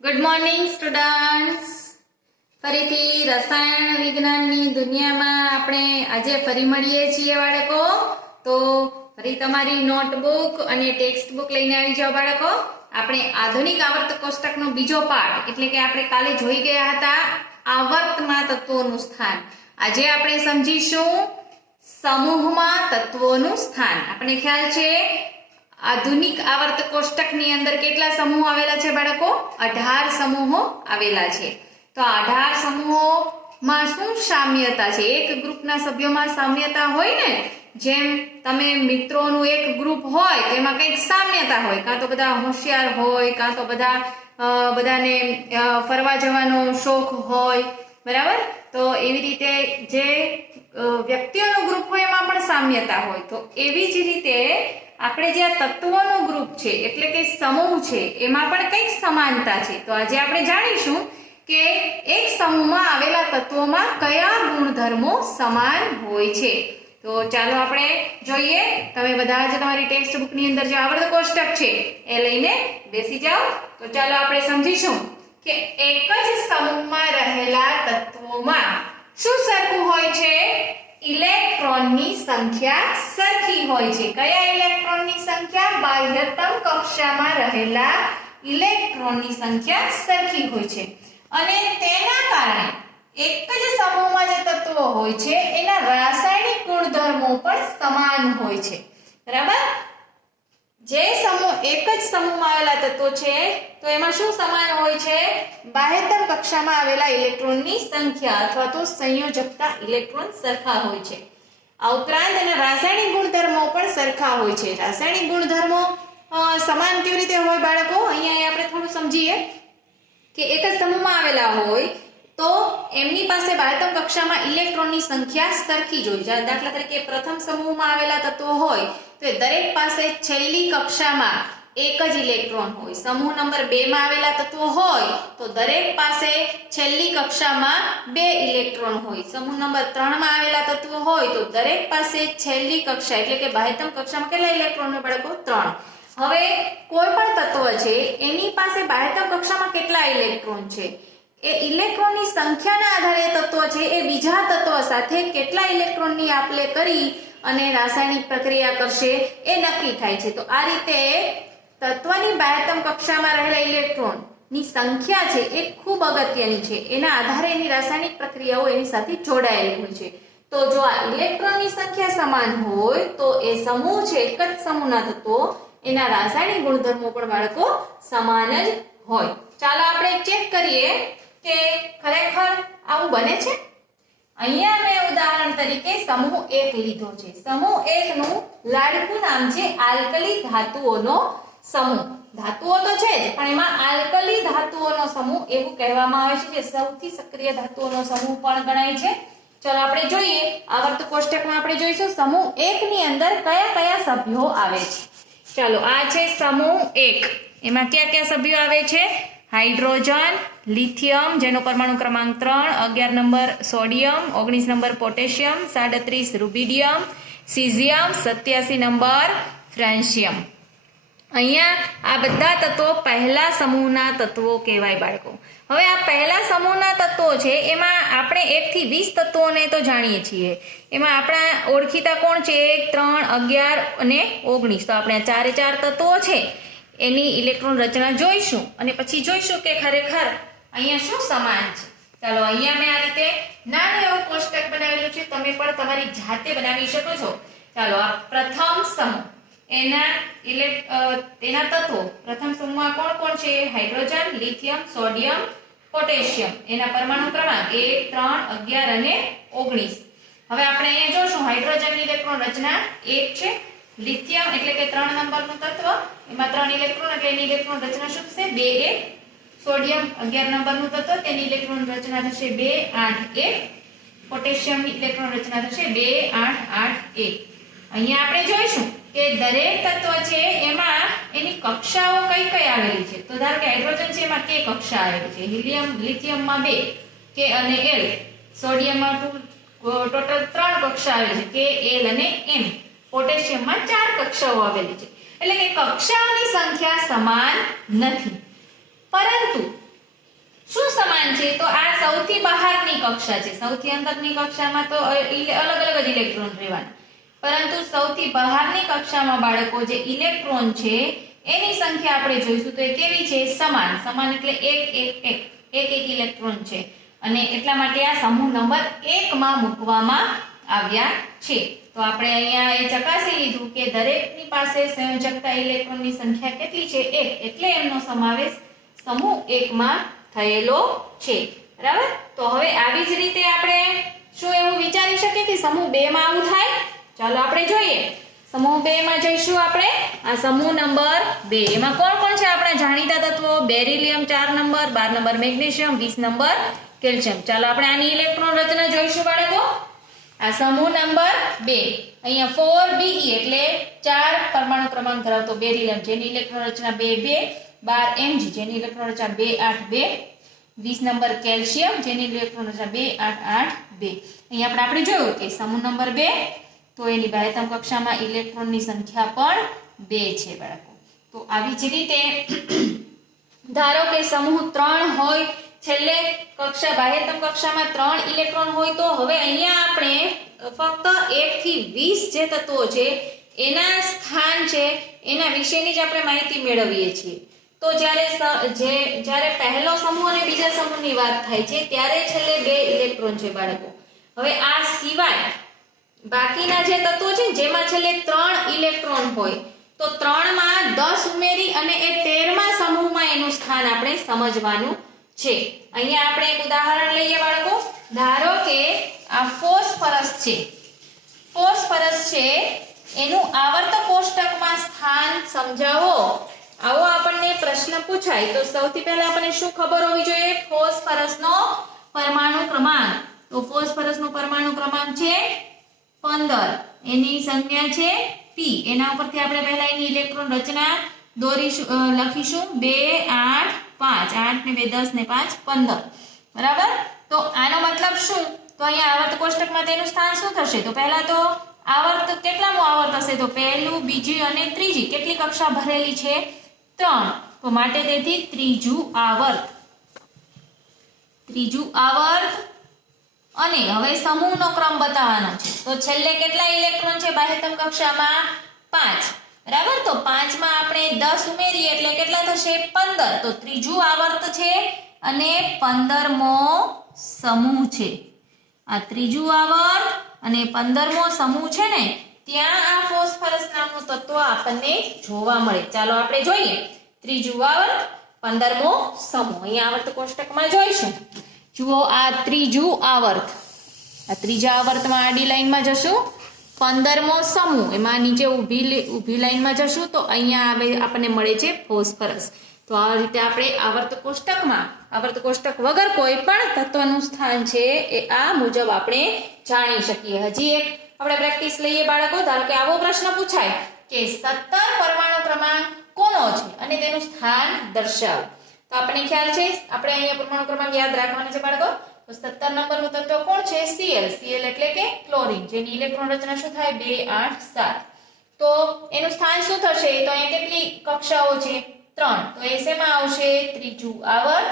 Good morning students. ફરીથી રસાયણ વિજ્ઞાનની દુનિયામાં આપણે આજે ફરી મળીએ છીએ બાળકો. તો ફરી તમારી નોટબુક અને ટેક્સ્ટ બુક લઈને આવી જાઓ બાળકો. આપણે આધુનિક આવર્ત કોષ્ટકનો બીજો પાઠ એટલે કે આપણે કાલે જોઈ ગયા હતા આવર્તમાં તત્વોનું સ્થાન. આજે આપણે સમજીશું સમૂહમાં તત્વોનું સ્થાન. આપણે ખ્યાલ છે આધુનિક આવર્ત કોષ્ટકની અંદર કેટલા સમૂહ આવેલા છે બાળકો? 18 સમૂહો આવેલા છે. તો આ 18 સમૂહોમાં શું સામ્યતા છે? એક ગ્રુપના સભ્યોમાં સામ્યતા હોય ને, જેમ તમે મિત્રોનું એક ગ્રુપ હોય તેમાં કંઈક સામ્યતા હોય, કાં તો બધા હોશિયાર હોય, કાં તો બધાને ફરવા જવાનો શોખ હોય, બરાબર? તો એવી રીતે જે વ્યક્તિઓનું ગ્રુપ હોય એમાં પણ સામ્યતા હોય. તો એવી જ રીતે આપણે જે આ તત્વોનો ગ્રુપ છે એટલે કે સમૂહ છે એમાં પણ કંઈક સમાનતા છે. તો આજે આપણે જાણીશું કે એક સમૂહમાં આવેલા તત્વોમાં કયા ગુણધર્મો સમાન હોય છે. તો ચાલો આપણે જોઈએ. તમે બધા જ તમારી ટેક્સ્ટ બુકની અંદર જે આવર્ત કોષ્ટક છે એ લઈને બેસી જાઓ. તો ચાલો આપણે સમજીશું કે એક જ સમૂહમાં રહેલા તત્વોમાં શું સરખું હોય છે? ઇલેક્ટ્રોનની સંખ્યા સરખી હોય છે. કયા ઇલેક્ટ્રોનની સંખ્યા? બાહ્યતમ કક્ષામાં રહેલા ઇલેક્ટ્રોનની સંખ્યા સરખી હોય છે. અને તેના કારણે એક જ સમૂહમાં જે તત્વો હોય છે એના રાસાયણિક ગુણધર્મો પણ સમાન હોય છે, બરાબર? જે સમૂહ એક જ સમૂહમાં આવેલા તત્વો છે તો એમાં શું સમાન હોય છે? બાહ્યતમ કક્ષામાં આવેલા ઇલેક્ટ્રોનની સંખ્યા અથવા તો સંયોજકતા ઇલેક્ટ્રોન સરખા હોય છે. આ ઉપરાંત એના રાસાયણિક ગુણધર્મો પણ સરખા હોય છે. રાસાયણિક ગુણધર્મો સમાન કેવી રીતે હોય બાળકો? અહીંયા આપણે થોડું સમજીએ કે એક જ સમૂહમાં આવેલા હોય તો એમની પાસે બાહ્યતમ કક્ષામાં ઇલેક્ટ્રોનની સંખ્યા સરખી જ હોય. દાખલા તરીકે પ્રથમ સમૂહમાં આવેલા તત્વો હોય તો દરેક પાસે છેલ્લી કક્ષામાં એક જ ઇલેક્ટ્રોન હોય. સમૂહ નંબર 2 માં આવેલા તત્વો હોય તો દરેક પાસે છેલ્લી કક્ષામાં 2 ઇલેક્ટ્રોન હોય. સમૂહ નંબર 3 માં આવેલા તત્વો હોય તો દરેક પાસે છેલ્લી કક્ષા એટલે કે બાહ્યતમ કક્ષામાં કેટલા ઇલેક્ટ્રોન હોય બાળકો? 3. હવે કોઈ પણ તત્વ છે એની પાસે બાહ્યતમ કક્ષામાં કેટલા ઇલેક્ટ્રોન છે એ ઇલેક્ટ્રોનની સંખ્યાના આધારે તત્વ છે એ બીજા તત્વ સાથે કેટલા ઇલેક્ટ્રોનની આપ-લે કરી અને રાસાયણિક પ્રક્રિયા કરશે એ નક્કી થાય છે. તો આ રીતે તત્વની બાહ્યતમ કક્ષામાં રહેલા ઇલેક્ટ્રોનની સંખ્યા છે એ ખૂબ અગત્યની છે. એના આધારે એની રાસાયણિક પ્રક્રિયાઓ એની સાથે જોડાયેલી હોય છે. તો જો આ ઇલેક્ટ્રોનની સંખ્યા સમાન હોય તો એ સમૂહ છે, એક જ સમૂહના તત્વો, એના રાસાયણિક ગુણધર્મો પણ બાળકો સમાન જ હોય. ચાલો આપણે ચેક કરીએ કે ખરેખર આવું બને છે. અહીંયા મેં ઉદાહરણ તરીકે સમૂહ 1 લીધો છે. સમૂહ 1 નું લાડકું નામ છે આલ્કલી ધાતુઓનો સમૂહ. ધાતુઓ તો છે જ પણ એમાં આલ્કલી ધાતુઓનો સમૂહ એવું કહેવામાં આવે છે જે સૌથી સક્રિય ધાતુઓનો સમૂહ પણ ગણાય છે. ચલો આપણે જોઈએ આવર્ત કોષ્ટકમાં આપણે જોઈશું સમૂહ 1 ની અંદર કયા કયા સભ્યો આવે છે. ચાલો આ છે સમૂહ 1. એમાં કયા કયા સભ્યો આવે છે? હાઇડ્રોજન, લિથિયમ જેનો પરમાણુ ક્રમાંક 3, 11 number sodium, 19 number potassium, 37 rubidium, caesium, 87 number francium. અહીંયા આ બધા તત્વો પહેલા સમૂહના તત્વો કહેવાય બાળકો. હવે આ પહેલા સમૂહના તત્વો છે એમાં આપણે 1 થી 20 તત્વોને તો જાણીએ છીએ. એમાં આપણા ઓળખીતા કોણ છે? 1, 3, 11 અને 19. તો આપણે આ 4 તત્વો છે એની ઇલેક્ટ્રોન રચના જોઈશું અને પછી જોઈશું કે ખરેખર અહીંયા શું સમાન છે. ચાલો અહીંયા મેં આ રીતે નાનું એવું કોષ્ટક બનાવેલું છે. તમે પણ તમારી જાતે બનાવી શકો છો. ચાલો આ પ્રથમ સમૂહ એના તત્વો પ્રથમ સમૂહમાં કોણ કોણ છે? Hydrogen, lithium, sodium, potassium. એના પરમાણુ ક્રમાંક 1, 3, 11 અને 19. હવે આપણે અહીંયા જોશું હાઇડ્રોજનની ઇલેક્ટ્રોન રચના 1 છે. લિથિયમ એટલે કે 3 નંબરનું તત્વ, એમાં 3 ઇલેક્ટ્રોન એટલે એની ઇલેક્ટ્રોન રચના શું થશે? 2, 1. સોડિયમ 11 નંબરનું તત્વ, તેની ઇલેક્ટ્રોન રચના થશે 2, 8, 1. પોટેશિયમની ઇલેક્ટ્રોન રચના થશે 2, 8, 8, 1. અહીંયા આપણે જોઈશું કે દરેક તત્વ છે એમાં એની કક્ષાઓ કઈ કઈ આવેલી છે. તો ધારો કે હાઇડ્રોજન છે એમાં k કક્ષા આવેલી છે, લિથિયમમાં 2 k અને l, સોડિયમમાં ટોટલ 3 કક્ષા આવેલી છે k, l અને m. પોટેશિયમમાં 4 કક્ષાઓ આવેલી છે. એટલે કે કક્ષાઓની સંખ્યા સમાન નથી, પરંતુ શું સમાન છે? તો આ સૌથી બહારની કક્ષા છે. સૌથી અંદરની કક્ષામાં તો અલગ અલગ જ ઇલેક્ટ્રોન રહેવાના, પરંતુ સૌથી બહારની કક્ષામાં બાળકો જે ઇલેક્ટ્રોન છે એની સંખ્યા આપણે જોઈશું તો એ કેવી છે? સમાન. સમાન એટલે એક ઇલેક્ટ્રોન છે, અને એટલા માટે આ સમૂહ નંબર 1 માં મૂકવામાં આવ્યા છે. તો આપણે અહીંયા એ ચકાસી લીધું કે દરેકની પાસે સંયોજકતા ઇલેક્ટ્રોનની સંખ્યા કેટલી છે? 1. એટલે એમનો સમાવેશ સમૂહ 1 માં થયેલો છે. બરાબર? તો હવે આવી જ રીતે આપણે શું એવું વિચારી શકીએ કે સમૂહ 2 માં આવું થાય? ચાલો આપણે જોઈએ. સમૂહ 2 માં જઈશું આપણે. આ સમૂહ નંબર 2 એમાં કોણ કોણ છે? આપણે જાણીતા તત્વો: beryllium 4 number, 12 number magnesium, 20 number calcium. ચાલો આપણે આની ઇલેક્ટ્રોન રચના જોઈશું બાળકો. આ સમૂહ નંબર 2. અહીંયા 4be એટલે 4 પરમાણુ ક્રમાંક ધરાવતો બેરિલિયમ જેની ઇલેક્ટ્રોન રચના 2 2, 12mg જેની ઇલેક્ટ્રોન રચના 2 8 2, 20 નંબર કેલ્શિયમ જેની ઇલેક્ટ્રોન રચના 2 8 8 2. અહીંયા આપણે જોયું કે સમૂહ નંબર 2 તો એની બાહ્યતમ કક્ષામાં ઇલેક્ટ્રોનની સંખ્યા પણ 2 છે બાળકો. તો આવી જ રીતે ધારો કે સમૂહ 3 હોય, છેલ્લે કક્ષા બાહ્યતમ કક્ષામાં 3 ઇલેક્ટ્રોન હોય, તો હવે અહીંયા આપણે ફક્ત 1 થી 20 જે તત્વો છે એના સ્થાન છે એના વિશેની જ આપણે માહિતી મેળવીએ છીએ. તો જ્યારે પહેલો સમૂહ અને બીજા સમૂહની વાત થાય છે ત્યારે છેલ્લે 2 ઇલેક્ટ્રોન છે બાળકો. હવે આ સિવાય બાકીના જે તત્વો છે જેમાં છેલ્લે 3 ઇલેક્ટ્રોન હોય, તો 3 માં 10 ઉમેરી અને એ 13મા સમૂહમાં એનું સ્થાન આપણે સમજવાનું છે. અહીંયા આપણે એક ઉદાહરણ લઈએ બાળકો. ધારો કે આ ફોસ્ફરસ છે. ફોસ્ફરસ છે એનું આવર્ત કોષ્ટકમાં સ્થાન સમજાવો, આવો આપણને પ્રશ્ન પૂછાય તો સૌથી પહેલા આપણને શું ખબર હોવી જોઈએ? ફોસ્ફરસનો પરમાણુ ક્રમાંક. તો ફોસ્ફરસનો પરમાણુ ક્રમાંક છે 15. એની સંજ્ઞા છે p. એના ઉપરથી આપણે પહેલા એની ઇલેક્ટ્રોન રચના લખીશું 2 8 5. 8 ને 2 10 ને 5 15. બરાબર? તો આનો મતલબ શું? તો અહીંયા આવર્ત કોષ્ટકમાં તેનું સ્થાન શું થશે? તો પહેલા તો આવર્ત કેટલામું આવર્ત હશે? તો પહેલું, બીજી અને ત્રીજી. કેટલી કક્ષા ભરેલી છે? 3. તો માટે તેથી ત્રીજું આવર્ત. અને હવે સમૂહનો ક્રમ બતાવવાનો છે. તો છેલ્લે કેટલા ઇલેક્ટ્રોન છે બાહ્યતમ કક્ષામાં? 5. બરાબર? તો 5 માં આપણે 10 ઉમેરીએ એટલે કેટલા થશે? 15. તો ત્રીજું આવર્ત છે અને 15મો સમૂહ છે. આ ત્રીજું આવર્ત અને 15મો સમૂહ છે ને, ત્યાં આ ફોસ્ફરસ નામનું તત્વ આપણને જોવા મળે. ચાલો આપણે જોઈએ. ત્રીજું આવર્ત, 15મો સમૂહ. અહીંયા આવર્ત કોષ્ટકમાં જોઈશું. જુઓ આ ત્રીજું આવર્ત. આ ત્રીજા આવર્તમાં આડી લાઈનમાં જશું. 15મો સમૂહ એમાં નીચે ઊભી લાઈનમાં જશું તો અહીંયા આપણને મળે છે ફોસ્ફરસ. તો આ રીતે આપણે આવર્ત કોષ્ટક વગર કોઈ પણ તત્વનું સ્થાન છે એ આ મુજબ આપણે જાણી શકીએ. હજી એક આપણે પ્રેક્ટિસ લઈએ બાળકો. ધારો કે આવો પ્રશ્ન પૂછાય કે 17 પરમાણુ ક્રમાંક કોનો છે અને તેનું સ્થાન દર્શાવો. તો આપણને ખ્યાલ છે, આપણે અહીંયા પરમાણુ ક્રમાંક યાદ રાખવાના છે બાળકો. તો 17 નંબરનું તત્વ કોણ છે? Cl. Cl એટલે કે ક્લોરીન, જેની ઇલેક્ટ્રોન રચના શું થાય? 2 8 7. તો એનું સ્થાન શું થશે? તો અહીંયા કેટલી કક્ષાઓ છે? 3. તો એ શેમાં આવશે? ત્રીજું આવર્ત.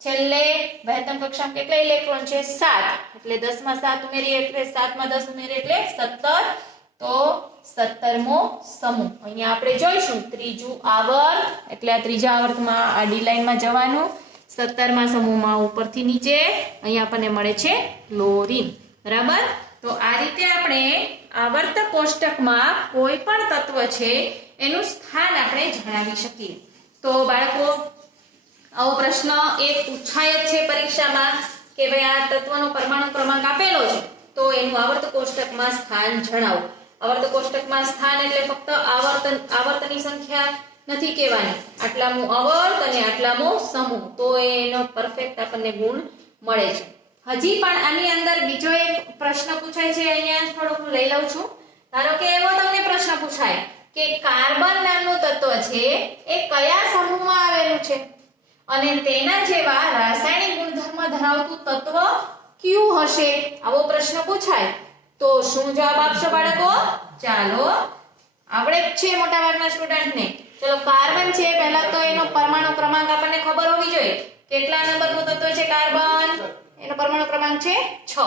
છેલ્લે બાહ્યતમ કક્ષામાં કેટલા ઇલેક્ટ્રોન છે? 7. એટલે 10 માં 7 ઉમેરીએ એટલે 7 માં 10 ઉમેરીએ એટલે 17. તો 17મો સમૂહ. અહીંયા આપણે જોઈશું ત્રીજું આવર્ત એટલે આ ત્રીજા આવર્તમાં આડી લાઈનમાં જવાનું. 17મા સમૂહમાં ઉપરથી નીચે અહીંયા આપણને મળે છે ક્લોરીન. બરાબર? તો આ રીતે આપણે આવર્ત કોષ્ટકમાં કોઈ પણ તત્વ છે એનું સ્થાન આપણે જણાવી શકીએ. તો બાળકો આવો પ્રશ્ન એક પૂછાય જ છે પરીક્ષામાં કે ભાઈ આ તત્વનો પરમાણુ ક્રમાંક આપેલો છે તો એનું આવર્ત કોષ્ટકમાં સ્થાન જણાવો. આવર્ત કોષ્ટકમાં સ્થાન એટલે ફક્ત આવર્તની સંખ્યા નથી કહેવાની, આટલામો આવર્ત અને આટલામો સમૂહ, તો એનો પરફેક્ટ આપણને ગુણ મળે છે. હજી પણ આની અંદર બીજો એક પ્રશ્ન પૂછાય છે. અહીંયા થોડુંક હું લઈ લઉં છું. ધારો કે એવો તમને પ્રશ્ન પૂછાય કે કાર્બન નામનું તત્વ છે એ કયા સમૂહમાં આવેલું છે અને તેના જેવા રાસાયણિક ગુણધર્મ ધરાવતું તત્વ કયું હશે? આવો પ્રશ્ન પૂછાય તો શું જવાબ આપશો બાળકો? ચાલો આવડે જ છે મોટા ભાગના સ્ટુડન્ટને. ચલો કાર્બન છે, પહેલા તો એનો પરમાણુ ક્રમાંક આપણને ખબર હોવી જોઈએ. કેટલા નંબરનું તત્વ છે કાર્બન? એનો પરમાણુ ક્રમાંક છે 6.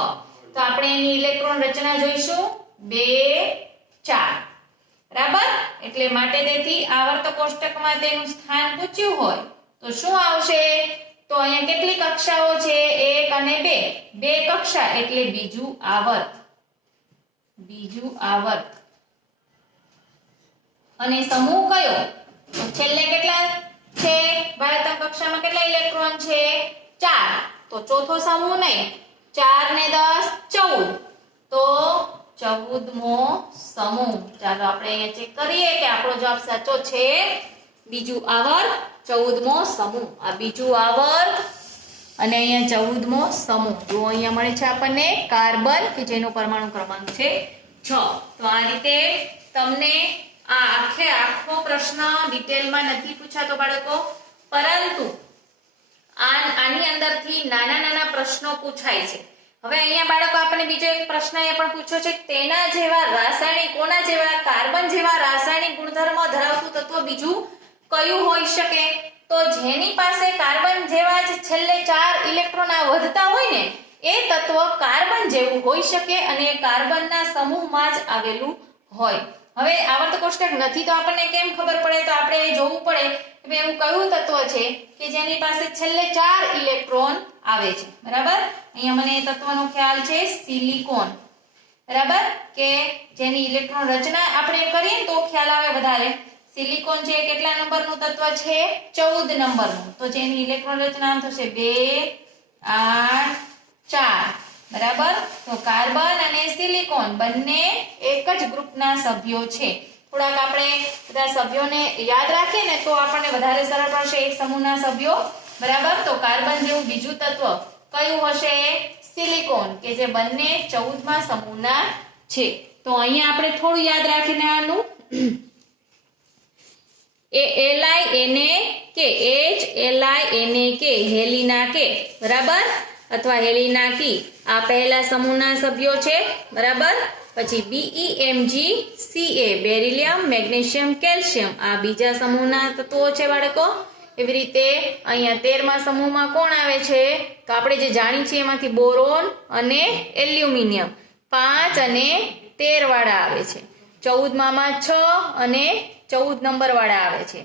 તો આપણે એની ઇલેક્ટ્રોન રચના જોઈશું 2 4. બરાબર? એટલે માટે તેથી આવર્ત કોષ્ટકમાં તેનું સ્થાન પૂછ્યું હોય તો શું આવશે? તો અહીંયા કેટલી કક્ષાઓ છે? 1 અને 2. 2 કક્ષા એટલે બીજું આવર્ત. બીજું આવર્ત. અને સમૂહ કયો? તો છેલ્લે કેટલા છે? બાળતમ કક્ષામાં કેટલા ઇલેક્ટ્રોન છે? 4. તો ચોથો સમૂહ નહીં. 4 ને 10 14. તો 14મો સમૂહ. ચાલો આપણે અહીંયા ચેક કરીએ કે આપણો જવાબ સાચો છે. બીજું આવર્ત 14મો સમૂહ. આ બીજું આવર્ત અને અહીંયા 14મો સમૂહ. જો અહીંયા મળે છે આપણને કાર્બન કે જેનો પરમાણુ ક્રમાંક છે 6. તો આ રીતે તમને આ આખો પ્રશ્ન ડિટેલમાં નથી પૂછાતો બાળકો, પરંતુ આની અંદરથી નાના પ્રશ્નો પૂછાય છે. હવે અહીંયા બાળકો આપણને બીજો એક પ્રશ્ન એ પણ પૂછ્યો છે, તેના જેવા રાસાયણિક, કોના જેવા? કાર્બન જેવા રાસાયણિક ગુણધર્મો ધરાવતું તત્વ બીજું કયું હોઈ શકે? તો જેની પાસે કાર્બન જેવા જ છેલ્લે 4 ઇલેક્ટ્રોન વધતા હોય ને એ તત્વ કાર્બન જેવું હોઈ શકે અને કાર્બનના સમૂહમાં જ આવેલું હોય. હવે આવર્ત કોષ્ટક નથી તો આપણને કેમ ખબર પડે? તો આપણે જોવું પડે કે એવું કયું તત્વ છે કે જેની પાસે છેલ્લે 4 ઇલેક્ટ્રોન આવે છે. બરાબર? અહીંયા મને એ તત્વનો ખ્યાલ છે સિલિકોન. બરાબર? કે જેની ઇલેક્ટ્રોન રચના આપણે કરીએ તો ખ્યાલ આવે વધારે. સિલિકોન છે કેટલા નંબરનું તત્વ છે? 14 નંબરનું. તો જેની ઇલેક્ટ્રોન રચના થશે 2 8 4. બરાબર? તો કાર્બન અને સિલિકોન બંને એક જ ગ્રુપના સભ્યો છે. થોડાક આપણે બધા સભ્યોને યાદ રાખીએ ને તો આપણને વધારે સરળ પડશે એક સમૂહના સભ્યો. બરાબર? તો કાર્બન જેવું બીજું તત્વ કયું હશે? સિલિકોન, કે જે બંને 14મા સમૂહના છે. તો અહીંયા આપણે થોડું યાદ રાખીને આનું LiNaK, HLiNaK, હેલિના કે. બરાબર? અથવા હેલિના કી આ પહેલા સમૂહના સભ્યો છે. બરાબર? પછી BeMgCa, બેરિલિયમ, મેગ્નેશિયમ, કેલ્શિયમ આ બીજા સમૂહના તત્વો છે બાળકો. એવી રીતે અહીંયા 13મા સમૂહમાં કોણ આવે છે? તો આપણે જે જાણી છીએ એમાંથી બોરોન અને એલ્યુમિનિયમ 5 અને 13 વાળા આવે છે. 14માં 6 અને 14 નંબર વાળા આવે છે.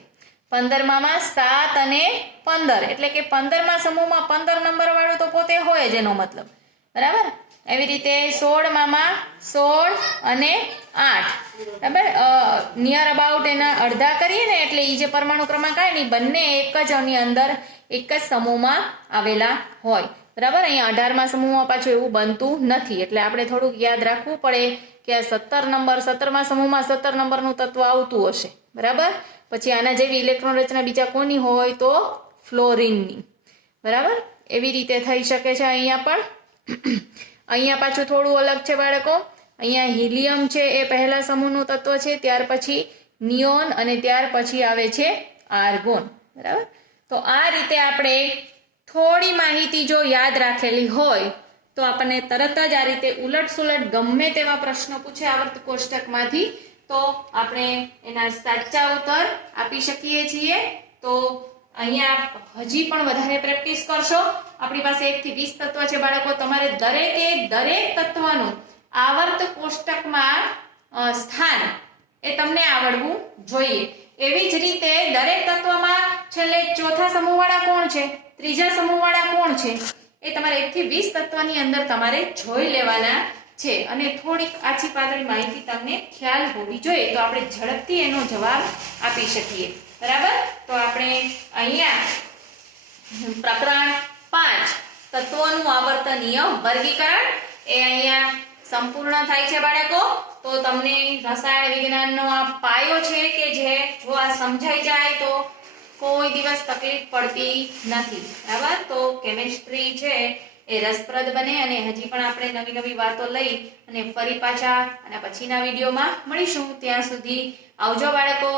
15માં 7 અને 15, એટલે કે 15મા સમૂહમાં 15 નંબર વાળું તો પોતે હોય જ એનો મતલબ. બરાબર? એવી રીતે 16માં 16 અને 8. બરાબર? નિયર અબાઉટ એના અડધા કરીએ ને એટલે એ જે પરમાણુ ક્રમાંક આવે ને બંને એક જ આની અંદર એક જ સમૂહમાં આવેલા હોય. બરાબર? અહીંયા 18મા સમૂહમાં પાછું એવું બનતું નથી, એટલે આપણે થોડુંક યાદ રાખવું પડે કે આ 17મા સમૂહમાં 17 નંબરનું તત્વ આવતું હશે. બરાબર? પછી આના જેવી ઇલેક્ટ્રોન રચના બીજા કોની હોય? તો ફ્લોરિનની. બરાબર? એવી રીતે થઈ શકે છે અહીંયા પણ. અહીંયા પાછું થોડું અલગ છે બાળકો. અહીંયા હિલિયમ છે એ પહેલા સમૂહનું તત્વ છે, ત્યાર પછી નિયોન અને ત્યાર પછી આવે છે આર્ગોન. બરાબર? તો આ રીતે આપણે થોડી માહિતી જો યાદ રાખેલી હોય તો આપણને તરત જ આ રીતે ઉલટ સુલટ ગમે તેવા પ્રશ્નો પૂછે આવર્ત કોષ્ટકમાંથી તો આપણે એના સાચા ઉત્તર આપી શકીએ છીએ. તો અહીંયા હજી પણ વધારે પ્રેક્ટિસ કરશો. આપણી પાસે 1 થી 20 તત્વ છે બાળકો. તમારે દરેક તત્વનું આવર્ત કોષ્ટકમાં સ્થાન એ તમને આવડવું જોઈએ. એવી જ રીતે દરેક તત્વમાં છેલ્લે ચોથા સમૂહવાળા કોણ છે, ત્રીજા સમૂહવાળા કોણ છે એ તમારે 1 થી 20 તત્વની અંદર તમારે જોઈ લેવાના છે. અને થોડીક આછી પાતળી માહિતી તમને ખ્યાલ હોવી જોઈએ તો આપણે ઝડપથી એનો જવાબ આપી શકીએ. બરાબર? તો આપણે અહીંયા પ્રકરણ 5 તત્વોનું આવર્તનીય વર્ગીકરણ એ અહીંયા સંપૂર્ણ થાય છે બાળકો. તો તમને રસાયણ વિજ્ઞાનનો આ પાયો છે કે જે જો આ સમજાઈ જાય તો કોઈ દિવસ તકલીફ પડતી નથી. બરાબર? તો કેમિસ્ટ્રી છે એ રસપ્રદ બને અને હજી પણ આપણે નવી વાતો લઈ અને ફરી પાછા અને પછીના વિડીયોમાં મળીશું. ત્યાં સુધી આવજો બાળકો.